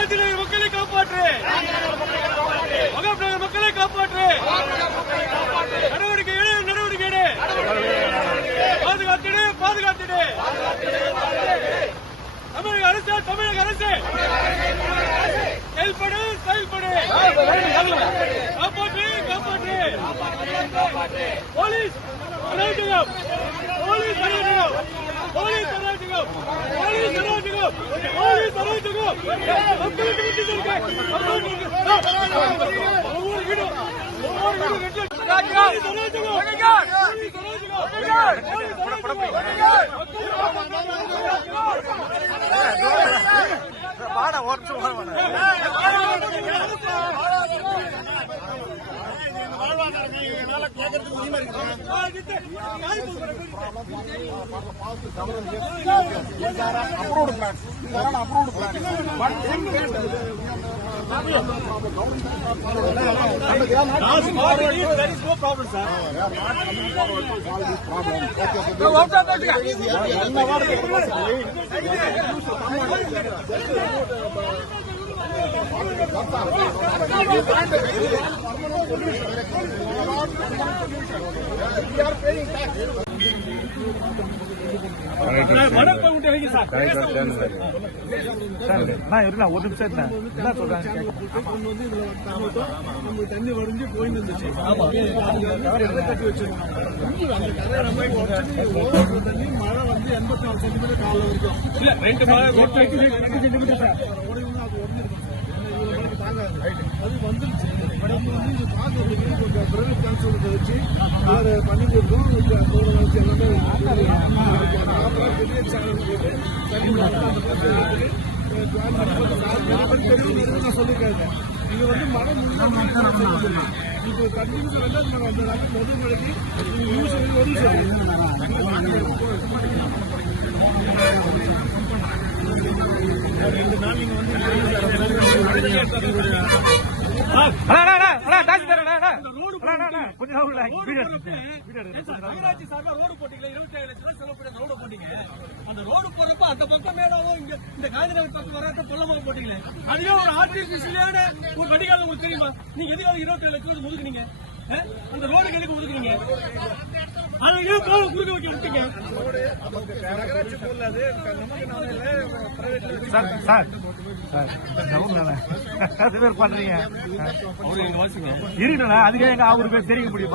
காந்திநகர் மக்களை காப்பாற்று, மகாநகர் மக்களை காப்பாற்று, நடவடிக்கை எடு, நடவடிக்கை எடு, பாதுகாத்திடு, பாதுகாத்திடு. தமிழக அரசு, தமிழக அரசு செயல்படு, செயல்படு, காப்பாற்று, காப்பாற்று. போலீஸ் அராஜகம், போலீஸ் அராஜகம், போலீஸ் அராஜகம், போலீஸ் அராஜகம், போலீஸ் அராஜகம். மக்களுக்கு விட்டு கொடுக்க, மக்களுக்கு ஒவ்வொரு வீடும், ஒவ்வொரு வீடும் போலீஸ் அராஜகம், போலீஸ் பாட ஓட்டு ஒரு நிமிஷம் என்ன சொல்றாங்க தண்ணி வடிஞ்சு போயிட்டு இருந்துச்சு. கட்டி வச்சிருக்கோம். தண்ணி மழை வந்து 84 சென்டிமீட்டர் கால இருக்கும். இல்ல 2 மழை 8 சென்டிமீட்டர் அது வந்துருச்சு. கொஞ்சம் பிரைவேட் டிரான்ஸ்போர்ட் வச்சு பண்ணி கொடுத்தோம். வச்சு எல்லாமே நான் சொல்லியிருக்காங்க. இது வந்து மழை முடிஞ்சு இப்போ கண்டினியூஸ் வந்து முதல் மழைக்கு யூஸ் ஒரு சரி 2 நாள் நீங்க வந்து நகராட்சி சார்பா ரோடு போட்டீங்க, 27 லட்சம் செலவு பண்ணி ரோடு போட்டீங்க. அந்த ரோடு போறப்ப அந்த பக்கம் மேலாவும் இங்க இந்த காந்திநகர் பக்கம் வராத பொல்லமாக போட்டீங்களே, அதுவே ஒரு ஆர்டிபிஷியலான ஒரு வடிகால் உங்களுக்கு தெரியுமா? நீங்க எதுக்காக 27 லட்சம் ஒதுக்குனீங்க? அந்த ரோடுக்கு எதுக்கு ஒதுக்குறீங்க? அதை ஏன் குறுக்க வைக்க விட்டீங்க? பண்றீங்க அதுக்கே எங்க அவருக்கு தெரிவிக்க முடியுமா?